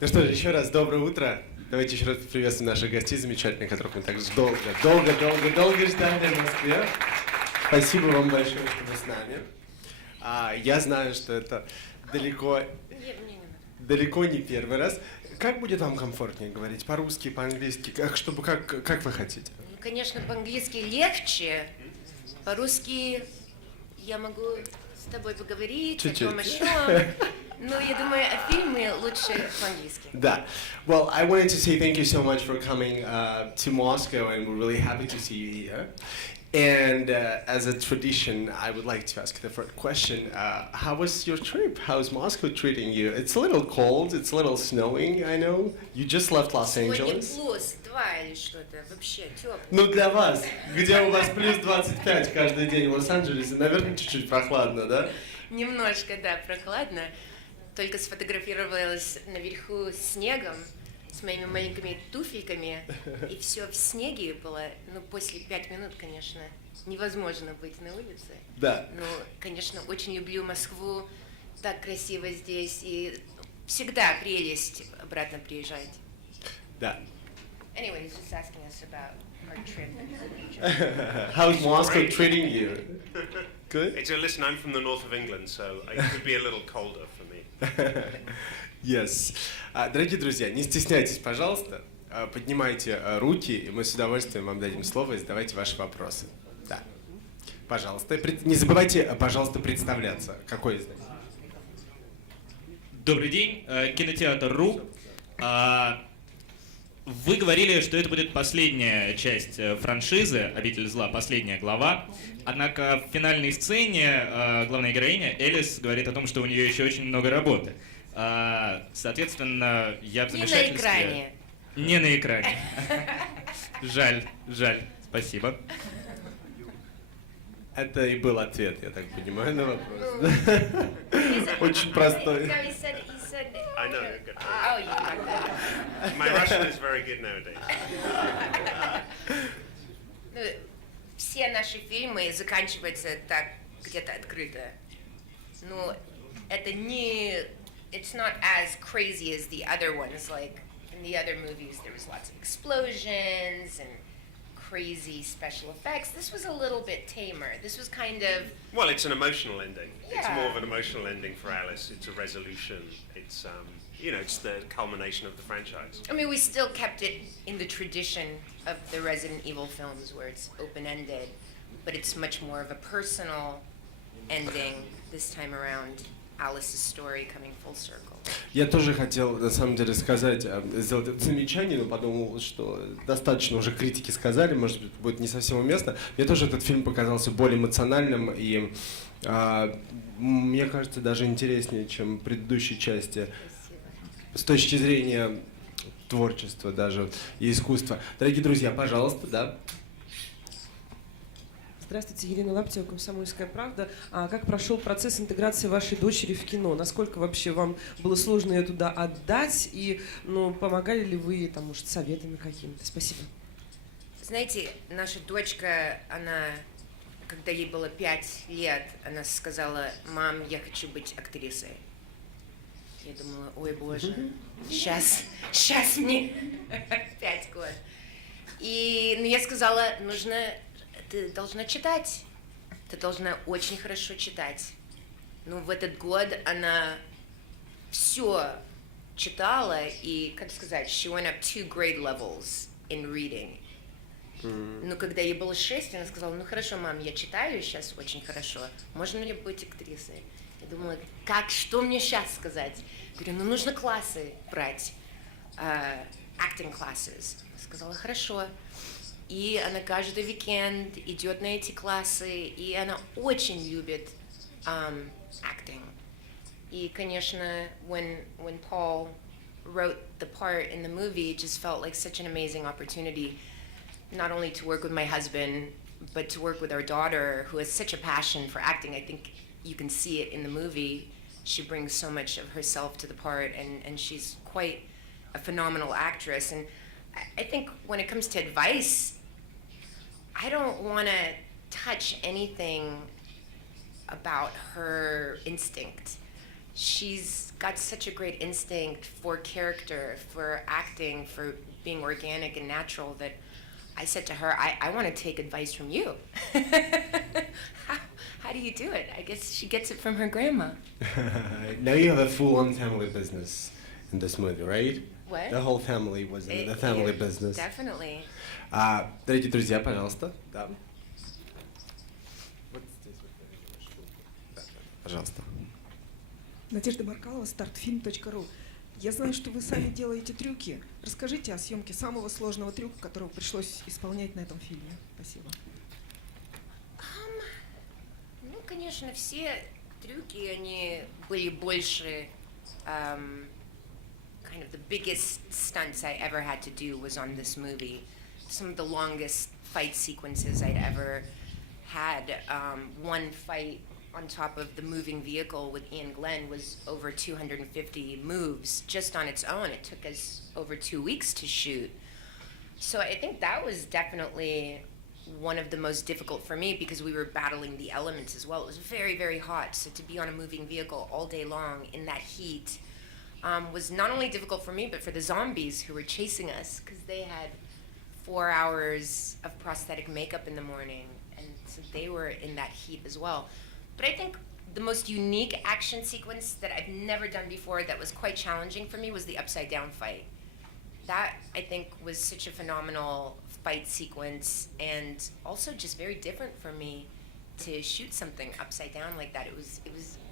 Ну что ж, еще раз доброе утро. Давайте еще раз приветствуем наших гостей замечательных, которых мы так долго ждали в Москве. Спасибо вам большое, что вы с нами. Я знаю, что это далеко не первый раз. Как будет вам комфортнее говорить? По-русски, по-английски? Как вы хотите? Ну, конечно, по-английски легче. По-русски я могу с тобой поговорить, о том, о чем. Но я думаю, о фильме лучше по-английски. Да. Well, I wanted to say thank you so much for coming to Moscow, and we're really happy to see you here. And as a tradition, I would like to ask the first question. How was your trip? How's Moscow treating you? It's a little cold, it's a little snowing, I know. You just left Los Angeles. Сегодня плюс 2 или что-то, вообще тепло. Ну для вас, где у вас плюс 25 каждый день в Лос-Анджелесе, наверное, чуть-чуть прохладно, да? Немножко, да, прохладно. Только сфотографировалась наверху с снегом, с моими маленькими туфельками, и все в снеге было. Ну, после 5 минут, конечно, невозможно быть на улице. Да. Ну, конечно, очень люблю Москву, так красиво здесь, и всегда прелесть обратно приезжать. Да. Anyway, he's just asking us about our trip in the future. How's Moscow treating you? Good? Listen, I'm from the north of England, so it could be a little colder for me. Yes. Дорогие друзья, не стесняйтесь, пожалуйста, поднимайте руки, и мы с удовольствием вам дадим слово и задавайте ваши вопросы. Да. Пожалуйста. Не забывайте, пожалуйста, представляться. Какой из них? Добрый день, кинотеатр.ру. Вы говорили, что это будет последняя часть франшизы «Обитель зла», последняя глава. Однако в финальной сцене главная героиня Элис говорит о том, что у нее еще очень много работы. Соответственно, я в замешательстве... Не на экране. Не на экране. Жаль. Спасибо. Это и был ответ, я так понимаю, на вопрос. Очень простой. I know. Good. Oh, you got that. My Russian is very good nowadays. Ну, все наши фильмы заканчиваются так где-то открыто. Ну, это не... It's not as crazy as the other ones. Like, in the other movies, there was lots of explosions and crazy special effects. This was a little bit tamer. This was kind of... Well, it's an emotional ending. Yeah. It's more of an emotional ending for Alice. It's a resolution. It's, it's the culmination of the franchise. I mean, we still kept it in the tradition of the Resident Evil films where it's open-ended, but it's much more of a personal ending this time around. Alice's story coming full circle. Я тоже хотел, на самом деле, сказать, сделать это замечание, но подумал, что достаточно уже критики сказали, может быть, будет не совсем уместно. Мне тоже этот фильм показался более эмоциональным и, мне кажется, даже интереснее, чем предыдущие части. Спасибо. С точки зрения творчества даже и искусства. Дорогие друзья, пожалуйста, да. Здравствуйте, Елена Лаптева, «Комсомольская правда». Как прошел процесс интеграции вашей дочери в кино? Насколько вообще вам было сложно ее туда отдать? И помогали ли вы, может, советами какими-то? Спасибо. Знаете, наша дочка, она, когда ей было 5 лет, она сказала: «Мам, я хочу быть актрисой». Я думала: ой, боже, сейчас мне 5 год. И я сказала: ты должна читать, ты должна очень хорошо читать. В этот год она все читала, и, как сказать, she went up 2 grade levels in reading. Когда ей было 6, она сказала: хорошо, мам, я читаю сейчас очень хорошо, можно ли быть актрисой? Я думала, что мне сейчас сказать? Говорю, нужно классы брать, acting classes. Сказала: хорошо. И она каждый уикенд идет на эти классы, и она очень любит acting. И, конечно, when Paul wrote the part in the movie, it just felt like such an amazing opportunity, not only to work with my husband, but to work with our daughter, who has such a passion for acting. I think you can see it in the movie. She brings so much of herself to the part, and she's quite a phenomenal actress. And I think when it comes to advice, I don't want to touch anything about her instinct. She's got such a great instinct for character, for acting, for being organic and natural that I said to her, I want to take advice from you. How do you do it? I guess she gets it from her grandma. Now you have a full-on family business in this movie, right? What? The whole family was in the family business. Definitely. Дорогие друзья, пожалуйста. Да. Вот здесь вот. Да, пожалуйста. Надежда Баркалова, стартфильм.ру. Я знаю, что вы сами делаете трюки. Расскажите о съемке самого сложного трюка, которого пришлось исполнять на этом фильме. Спасибо. Ну, конечно, все трюки, они были больше... kind of the biggest stunts I ever had to do was on this movie. Some of the longest fight sequences I'd ever had. One fight on top of the moving vehicle with Ian Glenn was over 250 moves just on its own. It took us over 2 weeks to shoot. So I think that was definitely one of the most difficult for me because we were battling the elements as well. It was very, very hot. So to be on a moving vehicle all day long in that heat was not only difficult for me, but for the zombies who were chasing us because they had 4 hours of prosthetic makeup in the morning. And so they were in that heat as well. But I think the most unique action sequence that I've never done before that was quite challenging for me was the upside down fight. That, I think, was such a phenomenal fight sequence and also just very different for me to shoot something upside down like that. It was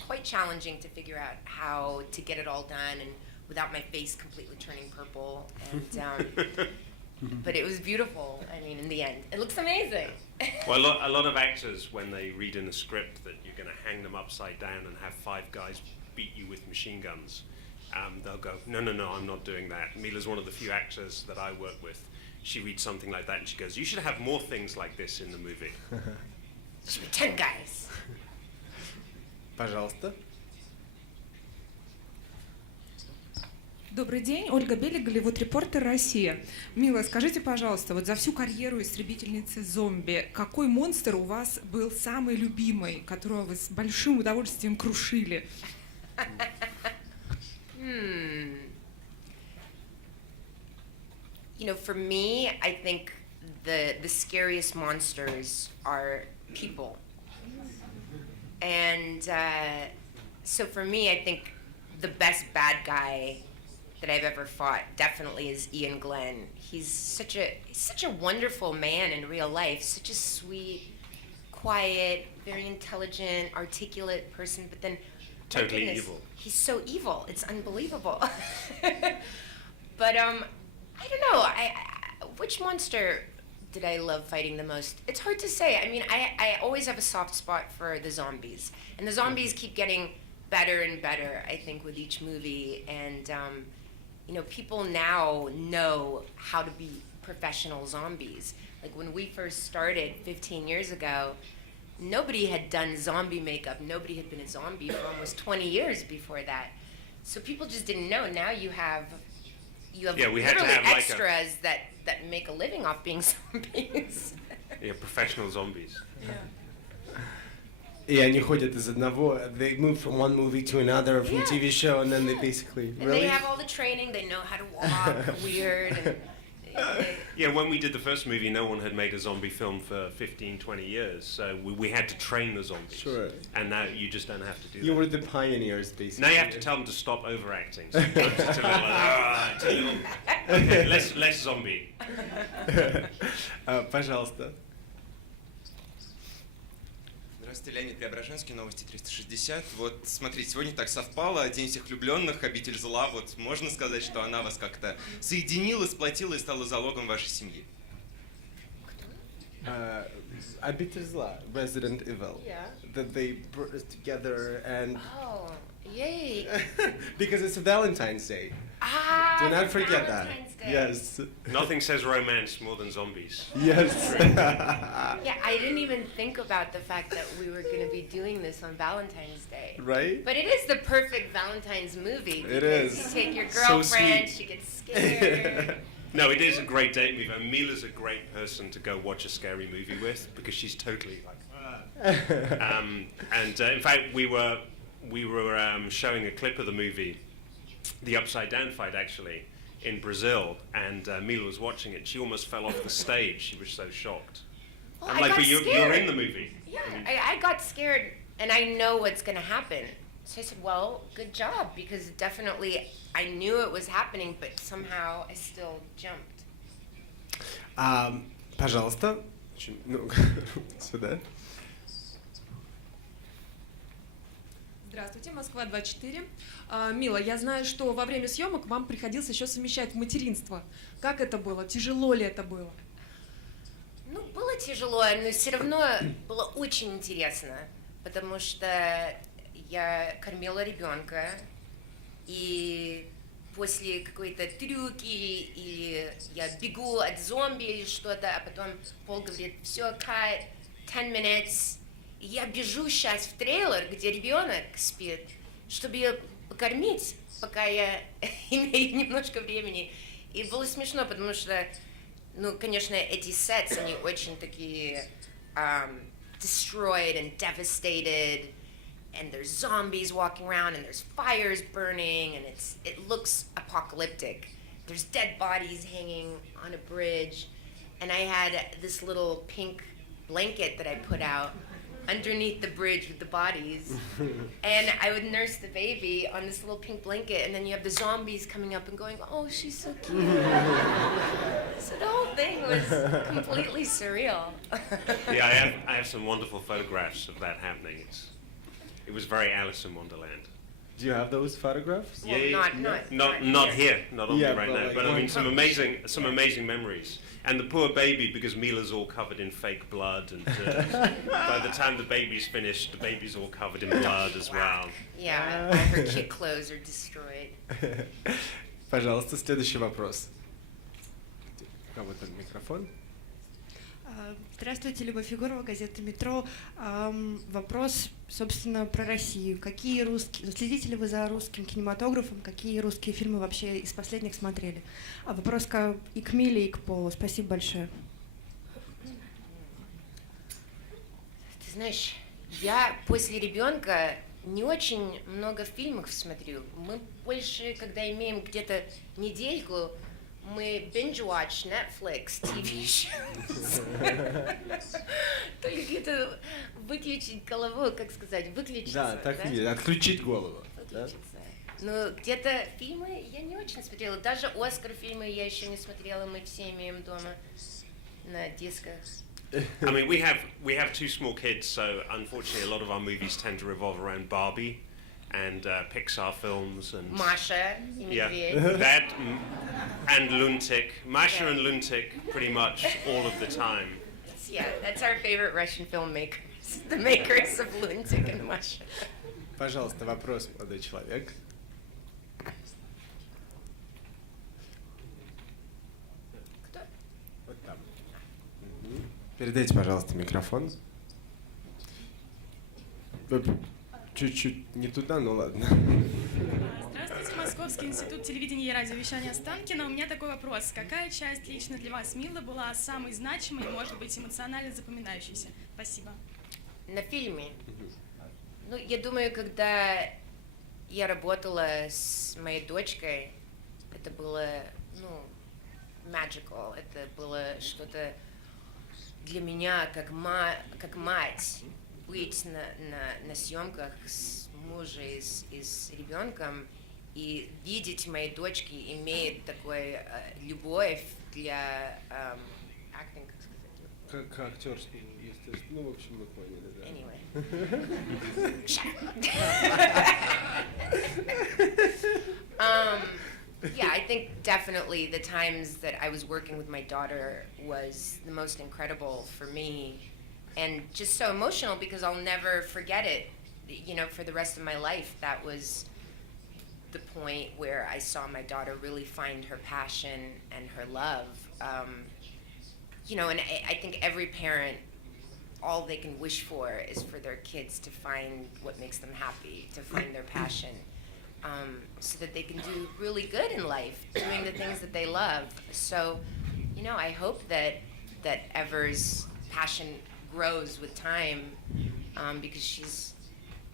quite challenging to figure out how to get it all done and without my face completely turning purple. And but it was beautiful. I mean, in the end, it looks amazing. Well, a lot of actors, when they read in a script that you're going to hang them upside down and have 5 guys beat you with machine guns, they'll go, no, I'm not doing that. Mila's one of the few actors that I work with. She reads something like that and she goes, you should have more things like this in the movie. There should be 10 guys. Пожалуйста. Добрый день, Ольга Белик, Голливуд-репортер, Россия. Мила, скажите, пожалуйста, вот за всю карьеру истребительницы зомби, какой монстр у вас был самый любимый, которого вы с большим удовольствием крушили? You know, for me, I think the scariest monsters are people. And so for me, I think the best bad guy that I've ever fought definitely is Ian Glenn. He's such a wonderful man in real life, such a sweet, quiet, very intelligent, articulate person, but then Totally goodness, evil. He's so evil. It's unbelievable. But I don't know. Which monster did I love fighting the most? It's hard to say. I mean, I always have a soft spot for the zombies, and the zombies keep getting better and better, I think, with each movie. And you know, people now know how to be professional zombies. Like when we first started 15 years ago, nobody had done zombie makeup. Nobody had been a zombie for almost 20 years before that. So people just didn't know. Now you have Yeah, we had to literally have like extras that make a living off being zombies. Yeah, professional zombies. И они ходят из одного, they move from one movie to another, from Yeah. TV show, and then they basically, And really? they have all the training. They know how to walk weird. And Yeah, when we did the first movie, no one had made a zombie film for 15, 20 years, so we had to train the zombies. Sure. And now you just don't have to do You that. were the pioneers, basically. Now you have to tell them to stop overacting. So it's a little, okay, less zombie. Пожалуйста. Здравствуйте, Леонид Преображенский, Новости 360. Вот смотрите, сегодня так совпало, День всех влюбленных, обитель зла. Вот можно сказать, что она вас как-то соединила, сплотила и стала залогом вашей семьи? Обитель зла, Resident Evil. Yeah. That they brought us together and... oh, yay! Because it's Valentine's Day. Do not forget that. Valentine's Day. Yes. Nothing says romance more than zombies. Yes. Yeah, I didn't even think about the fact that we were going to be doing this on Valentine's Day. Right? But it is the perfect Valentine's movie. It because is. You take your So girlfriend, sweet. she gets scared. No, it is a great date movie. And Mila's a great person to go watch a scary movie with because she's totally like, And in fact, we were showing a clip of the movie, the Upside Down fight, actually, in Brazil, and Milla was watching it. She almost fell off the stage. She was so shocked. Well, And I got but you're scared. in the movie. Yeah, I got scared, and I know what's going to happen. So I said, well, good job, because definitely I knew it was happening, but somehow I still jumped. Пожалуйста. Ну, сюда. Здравствуйте, Москва 24. Мила, я знаю, что во время съемок вам приходилось еще совмещать материнство. Как это было? Тяжело ли это было? Ну, было тяжело, но все равно было очень интересно, потому что я кормила ребенка, и после какой-то трюки или я бегу от зомби или что-то, а потом Пол говорит, все, cut, 10 minutes, и я бежу сейчас в трейлер, где ребенок спит, чтобы ее покормить, пока я имею немножко времени. И было смешно, потому что, ну, конечно, эти сетс, они очень такие destroyed and devastated, and there's zombies walking around, and there's fires burning, and it looks apocalyptic. There's dead bodies hanging on a bridge, and I had this little pink blanket that I put out underneath the bridge with the bodies, and I would nurse the baby on this little pink blanket, and then you have the zombies coming up and going, oh, she's so cute. So the whole thing was completely surreal. Yeah, I have some wonderful photographs of that happening. It was very Alice in Wonderland. Do you have those photographs? Well, Not here, not on Yeah, me right but now. like But I mean, some one- amazing memories. And the poor baby, because Mila's all covered in fake blood, and by the time the baby's finished, the baby's all covered in blood as well. Yeah, all her kid clothes are destroyed. Пожалуйста, следующий вопрос. У кого-то микрофон? Здравствуйте, Люба Фигурова, газета «Метро». Вопрос, собственно, про Россию. Следите ли вы за русским кинематографом? Какие русские фильмы вообще из последних смотрели? Вопрос и к Миле, и к Полу. Спасибо большое. Ты знаешь, я после ребенка не очень много фильмов смотрю. Мы больше, когда имеем где-то недельку, мы binge-watch Netflix, TV shows. Только где-то выключить голову, как сказать, выключиться. Да, так и есть. Отключить голову. Да? Выключиться. Но где-то фильмы я не очень смотрела. Даже Оскар фильмы я еще не смотрела. Мы все имеем дома на дисках. I mean, we have two small kids, so unfortunately, a lot of our movies tend to revolve around Barbie and Pixar films and Маша и yeah, Медведь. that and Luntik, Masha and Luntik, pretty much all of the time. Yeah, that's our favorite Russian filmmakers. The makers of Luntik and Masha. Пожалуйста, вопрос, молодой человек. Кто? Вот там. Мгм. Передайте, пожалуйста, микрофон. Чуть-чуть не туда, ну ладно. Здравствуйте, Московский институт телевидения и радиовещания Останкино. У меня такой вопрос. Какая часть лично для вас, Милла, была самой значимой и, может быть, эмоционально запоминающейся? Спасибо. На фильме? Ну, я думаю, когда я работала с моей дочкой, это было, ну, magical. Это было что-то для меня, как мать, быть на съемках с мужем и с ребенком и видеть моей дочки имеет такой любовь для acting, как сказать. Как актерский, естественно. Ну, в общем, мы поняли, да. Anyway. Yeah, I think definitely the times that I was working with my daughter was the most incredible for me and just so emotional because I'll never forget it, you know, for the rest of my life. That was the point where I saw my daughter really find her passion and her love. You know, and I think every parent, all they can wish for is for their kids to find what makes them happy, to find their passion, so that they can do really good in life, doing the things that they love. So, you know, I hope that Ever's passion grows with time because she's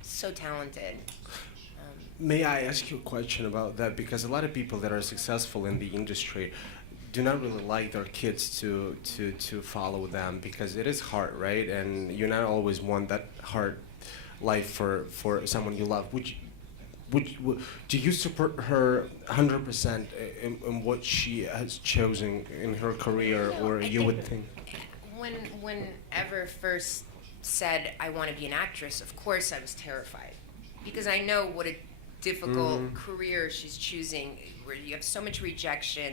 so talented. May I ask you a question about that? Because a lot of people that are successful in the industry do not really like their kids to follow them because it is hard, right? And you not always want that hard life for someone you love. Do you support her 100% in what she has chosen in her career, or you would think? Whenever first said I want to be an actress, of course I was terrified because I know what a difficult career she's choosing, where you have so much rejection,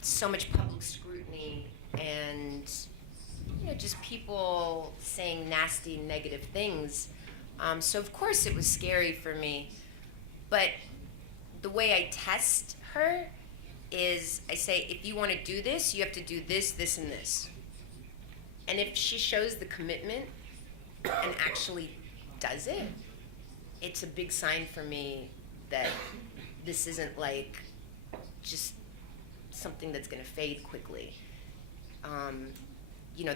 so much public scrutiny, and just people saying nasty, negative things. So of course it was scary for me, but the way I test her is I say, if you want to do this, you have to do this, this, and this. And if she shows the commitment and actually does it, it's a big sign for me that this isn't like just something that's going to fade quickly.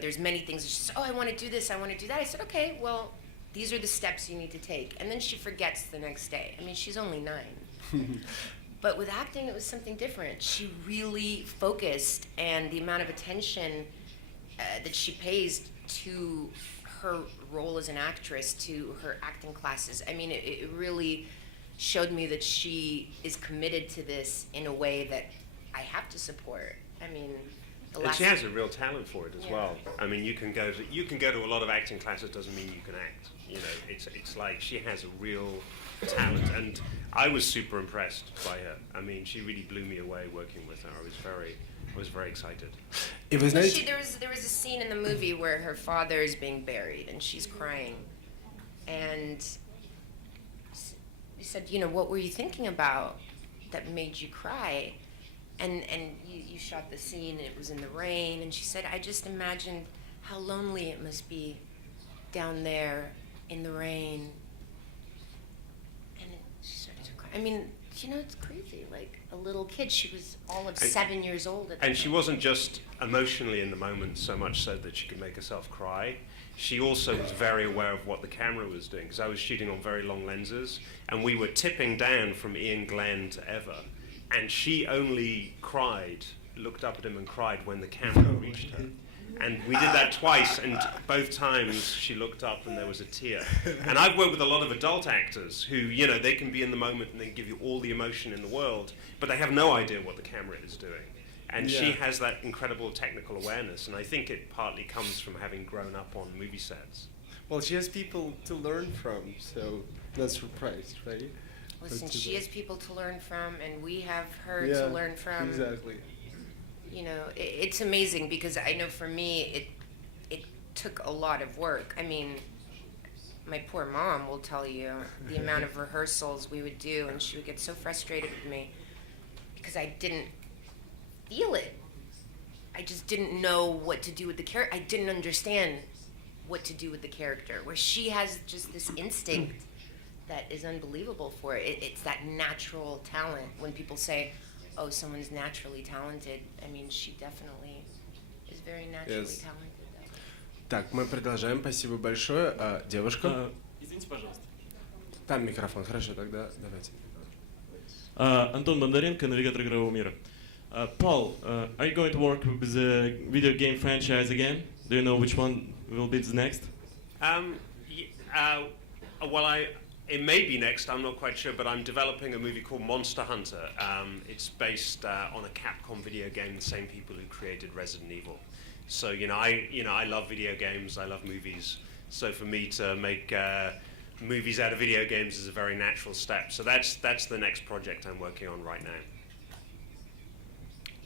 There's many things. She says, I want to do this, I want to do that. I said, okay, well, these are the steps you need to take. And then she forgets the next day. I mean, she's only 9. But with acting, it was something different. She really focused, and the amount of attention that she pays to her role as an actress, to her acting classes. I mean, it really showed me that she is committed to this in a way that I have to support. I mean, and she has a real talent for it as well. I mean, you can go to a lot of acting classes, doesn't mean you can act. It's like she has a real talent, and I was super impressed by her. I mean, she really blew me away working with her. I was very excited. It was nice. There was a scene in the movie where her father is being buried and she's crying, and he said, what were you thinking about that made you cry? And you shot the scene, and it was in the rain, and she said, I just imagined how lonely it must be down there in the rain. And she started to cry. I mean, it's crazy. Like a little kid, she was all of 7 years old at the And she wasn't just emotionally in the moment so much so that she could make herself cry. She also was very aware of what the camera was doing, because I was shooting on very long lenses, and we were tipping down from Ian Glenn to Eva. And she only looked up at him and cried when the camera reached her. And we did that twice, and both times she looked up and there was a tear. And I've worked with a lot of adult actors who, they can be in the moment and they give you all the emotion in the world, but they have no idea what the camera is doing. And she has that incredible technical awareness, and I think it partly comes from having grown up on movie sets. Well, she has people to learn from, so not surprised, right? Listen, she has people to learn from, and we have her to learn from. Exactly. It's amazing because I know for me, it took a lot of work. I mean, my poor mom will tell you the amount of rehearsals we would do, and she would get so frustrated with me because I didn't feel it. I just didn't know what to do with the character. I didn't understand what to do with the character, where she has just this instinct that is unbelievable for it. It's that natural talent. When people say, oh, someone's naturally talented, I mean, she definitely is very naturally talented. Так, мы продолжаем. Спасибо большое. Девушка. Извините, пожалуйста. Там микрофон. Хорошо, тогда давайте. Антон Бондаренко, навигатор игрового мира. Paul, are you going to work with the video game franchise again? Do you know which one will be the next? It may be next, I'm not quite sure, but I'm developing a movie called Monster Hunter. It's based on a Capcom video game, the same people who created Resident Evil. So, I love video games, I love movies. So for me to make movies out of video games is a very natural step. So that's the next project I'm working on right now.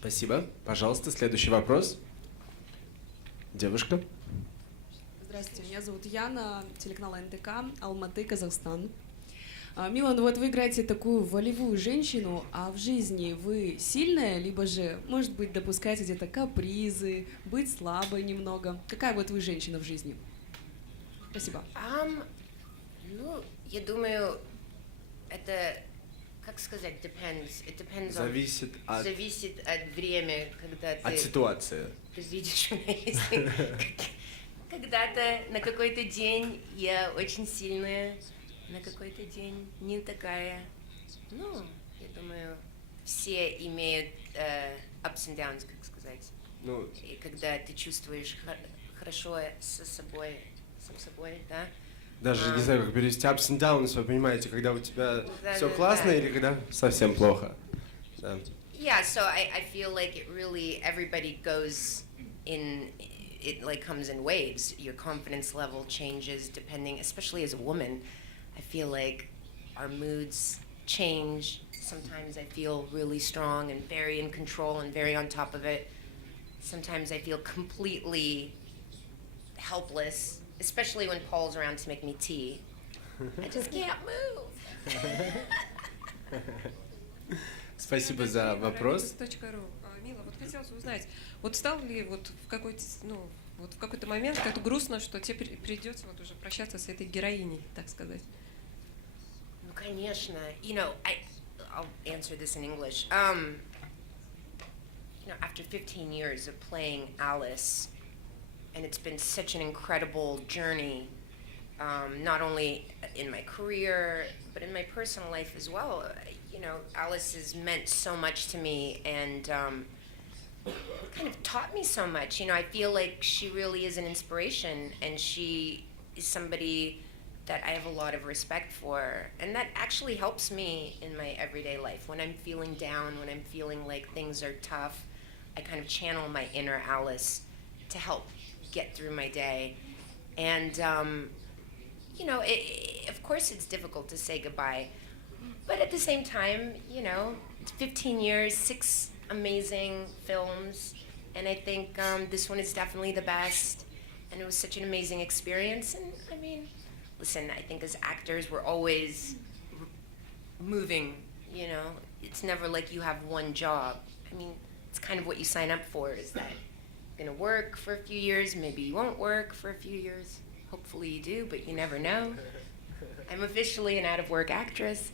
Спасибо. Пожалуйста, следующий вопрос. Девушка. Здравствуйте, меня зовут Яна, телеканал НТК, Алматы, Казахстан. Мила, ну вот вы играете такую волевую женщину, а в жизни вы сильная, либо же, может быть, допускаете где-то капризы, быть слабой немного? Какая вот вы женщина в жизни? Спасибо. Я думаю, это, как сказать, depends. It depends Зависит от времени, когда ты... От ситуации. Ты видишь, у меня есть Когда-то на какой-то день я очень сильная, на какой-то день не такая. Ну, я думаю, все имеют ups and downs, как сказать. Ну, И когда ты чувствуешь хорошо сам собой, да? даже не знаю, как перевести ups and downs, вы понимаете, когда у тебя Да, все да, классно да. или когда совсем плохо. Да. Yeah, so I feel like it really, everybody goes in, it like comes in waves. Your confidence level changes depending, especially as a woman. I feel like our moods change. Sometimes I feel really strong and very in control and very on top of it. Sometimes I feel completely helpless, especially when Paul's around to make me tea. I just can't move. Спасибо за вопрос. .ру. Мила, вот хотелось узнать, вот стал ли вот в какой-то, ну, вот в какой-то момент как-то грустно, что тебе придется вот уже прощаться с этой героиней, так сказать? Ну, конечно. You know, I'll answer this in English. You know, after 15 years of playing Alice, and it's been such an incredible journey, not only in my career, but in my personal life as well. You know, Alice has meant so much to me and kind of taught me so much. You know, I feel like she really is an inspiration, and she is somebody that I have a lot of respect for, and that actually helps me in my everyday life. When I'm feeling down, when I'm feeling like things are tough, I kind of channel my inner Alice to help get through my day. And, you know, of course it's difficult to say goodbye, but at the same time, you know, it's 15 years, 6 amazing films, and I think this one is definitely the best, and it was such an amazing experience. And I mean, listen, I think as actors we're always moving, you know, it's never like you have one job. I mean, it's kind of what you sign up for, is that you're gonna work for a few years, maybe you won't work for a few years, hopefully you do, but you never know. I'm officially an out-of-work actress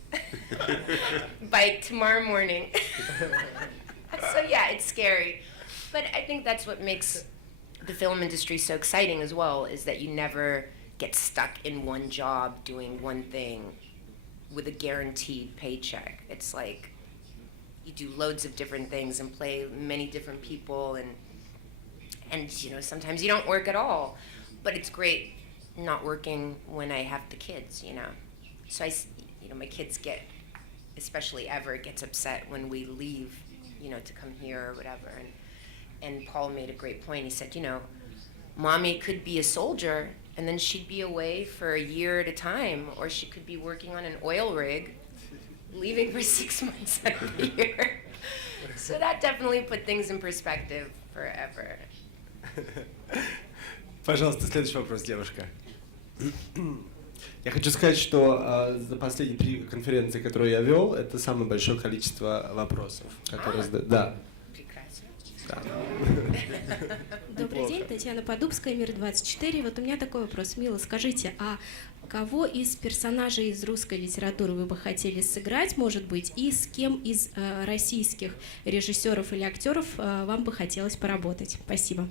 by tomorrow morning. So yeah, it's scary. But I think that's what makes the film industry so exciting as well, is that you never get stuck in one job doing one thing with a guaranteed paycheck. It's like you do loads of different things and play many different people, and you know, sometimes you don't work at all. But it's great not working when I have the kids, you know. So you know, my kids get, especially Everett, gets upset when we leave, you know, to come here or whatever. And Paul made a great point. He said, you know, Mommy could be a soldier and then she'd be away for a year at a time, or she could be working on an oil rig, leaving for 6 months out of the year. So that definitely put things in perspective forever. Пожалуйста, следующий вопрос, девушка. Я хочу сказать, что за последние 3 конференции, которые я вел, это самое большое количество вопросов, которые задают. Да. Прекрасно. Да. Добрый день, Татьяна Подубская, Мир-24. Вот у меня такой вопрос. Мила, скажите, а кого из персонажей из русской литературы вы бы хотели сыграть, может быть, и с кем из российских режиссеров или актеров вам бы хотелось поработать? Спасибо.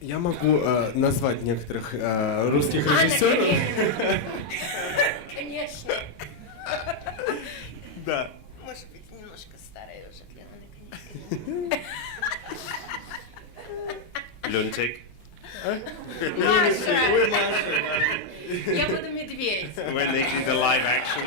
Я могу назвать некоторых русских режиссеров. Конечно. Да. Может быть, немножко старая уже для Анны. Lunatic. Маша! Я буду медведь. When they did the live action.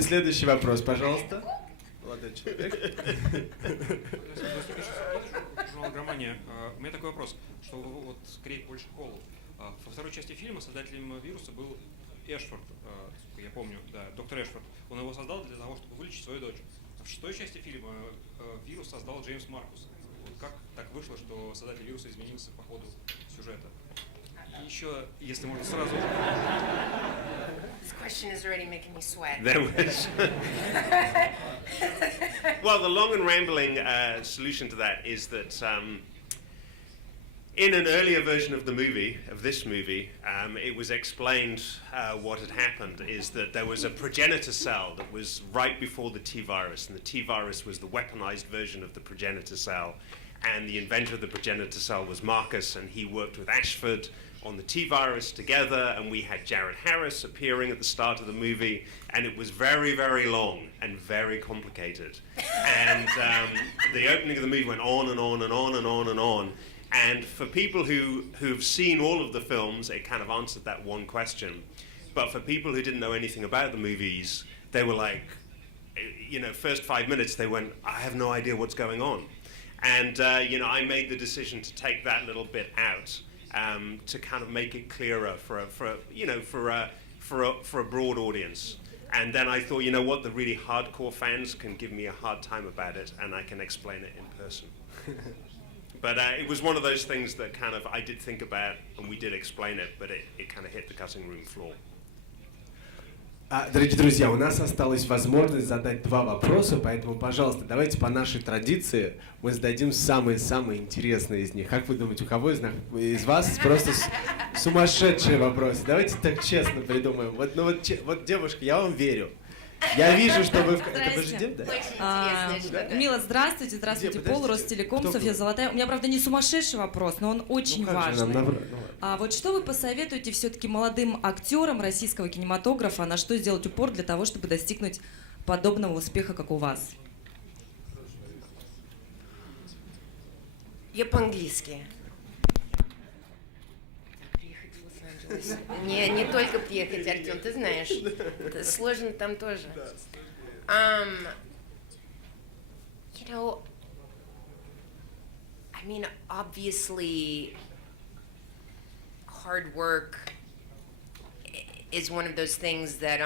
Следующий вопрос, пожалуйста. Молодой человек. Журнал «Громания». У меня такой вопрос, что вот скорее больше к Полу. Во второй части фильма создателем вируса был Эшфорд, я помню, да, доктор Эшфорд. Он его создал для того, чтобы вылечить свою дочь. А в шестой части фильма вирус создал Джеймс Маркус. Вот как так вышло, что создатель вируса изменился по ходу сюжета? И еще, если можно сразу... This question is already making me sweat. There was. Well, the long and rambling solution to that is that in an earlier version of this movie, it was explained what had happened is that there was a progenitor cell that was right before the T-virus, and the T-virus was the weaponized version of the progenitor cell, and the inventor of the progenitor cell was Marcus, and he worked with Ashford on the T-virus together, and we had Jared Harris appearing at the start of the movie, and it was very, very long and very complicated. And the opening of the movie went on and on and on and on and on. And for people who've seen all of the films, it kind of answered that one question. But for people who didn't know anything about the movies, they were like, first 5 minutes they went, I have no idea what's going on. And I made the decision to take that little bit out to kind of make it clearer for a broad audience. And then I thought, the really hardcore fans can give me a hard time about it, and I can explain it in person. But it was one of those things that kind of I did think about, and we did explain it, but it kind of hit the cutting room floor. Дорогие друзья, у нас осталась возможность задать 2 вопроса, поэтому, пожалуйста, давайте по нашей традиции мы зададим самые-самые интересные из них. Как вы думаете, у кого из вас просто сумасшедшие вопросы? Давайте так честно придумаем. Вот, девушка, я вам верю. Я вижу, что вы... Это Божидев, да? Мила, здравствуйте, Пол, Ростелеком, Софья Золотая. У меня, правда, не сумасшедший вопрос, но он очень важный. Вот что вы посоветуете все-таки молодым актерам российского кинематографа, на что сделать упор для того, чтобы достигнуть подобного успеха, как у вас? Я по-английски. Не только приехать, Артем, ты знаешь, это сложно там тоже. Obviously, hard work is one of those things that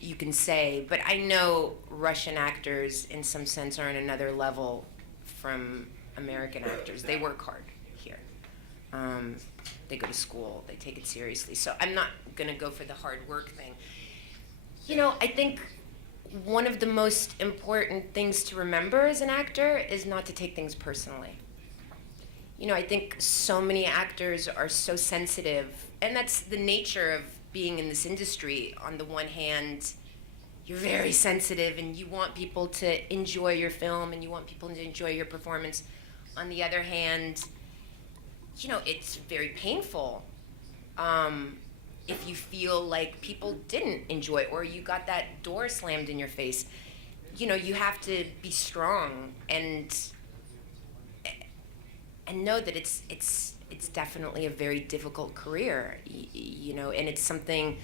you can say, but I know Russian actors, in some sense, are on another level from American actors. They work hard here. They go to school, they take it seriously. So I'm not gonna go for the hard work thing. I think one of the most important things to remember as an actor is not to take things personally. I think so many actors are so sensitive, and that's the nature of being in this industry. On the one hand, you're very sensitive and you want people to enjoy your film and you want people to enjoy your performance. On the other hand, it's very painful if you feel like people didn't enjoy it or you got that door slammed in your face. You have to be strong and know that it's definitely a very difficult career, and it's something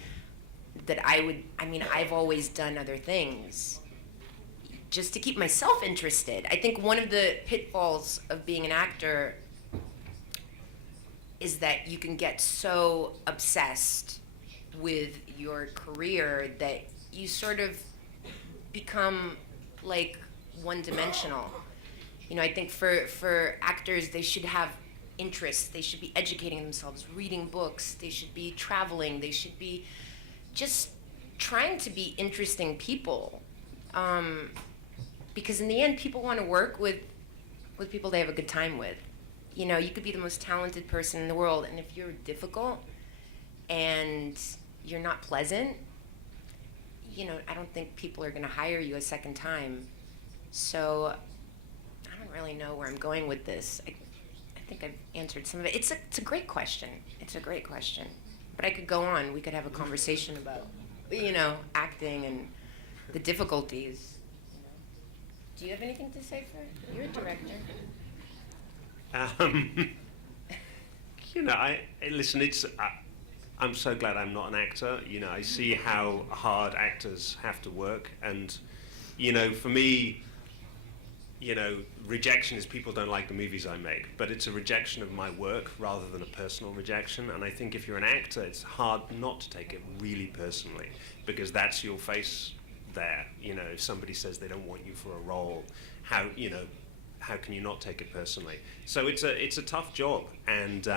that I've always done other things just to keep myself interested. I think one of the pitfalls of being an actor is that you can get so obsessed with your career that you sort of become like one-dimensional. I think for actors, they should have interests. They should be educating themselves, reading books. They should be traveling. They should be just trying to be interesting people. Because in the end, people want to work with people they have a good time with. You could be the most talented person in the world, and if you're difficult and you're not pleasant, I don't think people are going to hire you a second time. So I don't really know where I'm going with this. I think I've answered some of it. It's a great question. It's a great question. But I could go on. We could have a conversation about, acting and the difficulties. Do you have anything to say for it? You're a director. Listen, I'm so glad I'm not an actor. I see how hard actors have to work, and for me, rejection is people don't like the movies I make, but it's a rejection of my work rather than a personal rejection. And I think if you're an actor, it's hard not to take it really personally, because that's your face there. If somebody says they don't want you for a role, how can you not take it personally? So it's a tough job, and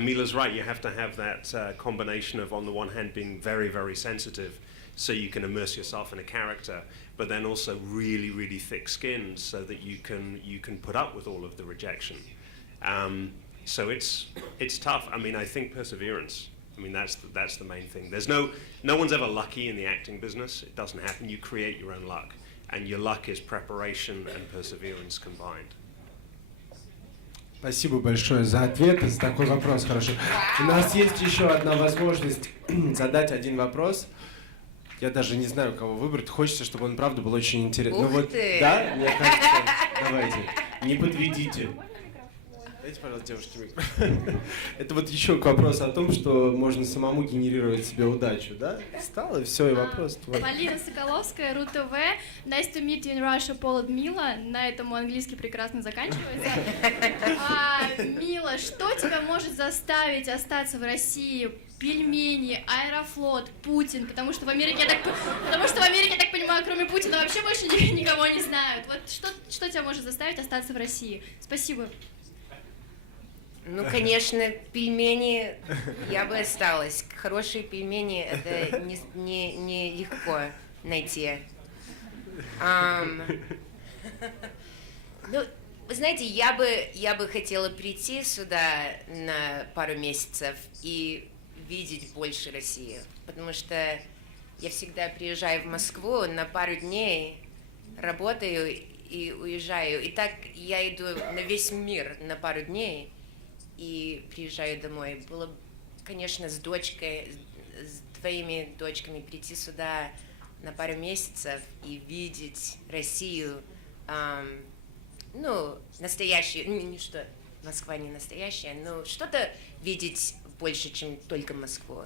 Mila's right. You have to have that combination of, on the one hand, being very, very sensitive, so you can immerse yourself in a character, but then also really, really thick-skinned, so that you can put up with all of the rejection. So it's tough. I mean, I think perseverance. I mean, that's the main thing. There's no one's ever lucky in the acting business. It doesn't happen. You create your own luck, and your luck is preparation and perseverance combined. Спасибо большое за ответ и за такой вопрос хороший. У нас есть еще одна возможность задать один вопрос. Я даже не знаю, кого выбрать. Хочется, чтобы он, правда, был очень интересный. Ну вот, да, мне кажется, давайте, не подведите. Дайте, пожалуйста, девушке микрофон. Это вот еще вопрос о том, что можно самому генерировать себе удачу, да? Встал, и все, и вопрос твой. Полина Соколовская, РУ-ТВ. Nice to meet you in Russia, Paul and Milla. На этом мой английский прекрасно заканчивается. Мила, что тебя может заставить остаться в России? Пельмени, Аэрофлот, Путин, потому что в Америке, я так понимаю, кроме Путина вообще больше никого не знают. Вот что тебя может заставить остаться в России? Спасибо. Ну, конечно, пельмени я бы осталась. Хорошие пельмени это не легко найти. Ну, вы знаете, я бы хотела прийти сюда на пару месяцев и видеть больше России, потому что я всегда приезжаю в Москву на пару дней, работаю и уезжаю. И так я иду на весь мир на пару дней и приезжаю домой. Было, конечно, с твоими дочками прийти сюда на пару месяцев и видеть Россию, ну, настоящую, не что Москва не настоящая, но что-то видеть больше, чем только Москву.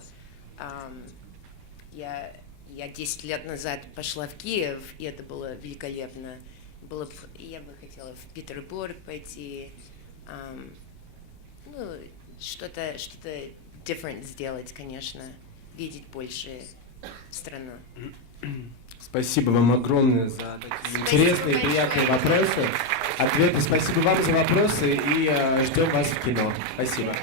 Я 10 лет назад пошла в Киев, и это было великолепно. Я бы хотела в Петербург пойти, ну, что-то different сделать, конечно, видеть больше страну. Спасибо вам огромное за такие интересные и приятные вопросы, ответы. Спасибо вам за вопросы и ждем вас в кино. Спасибо.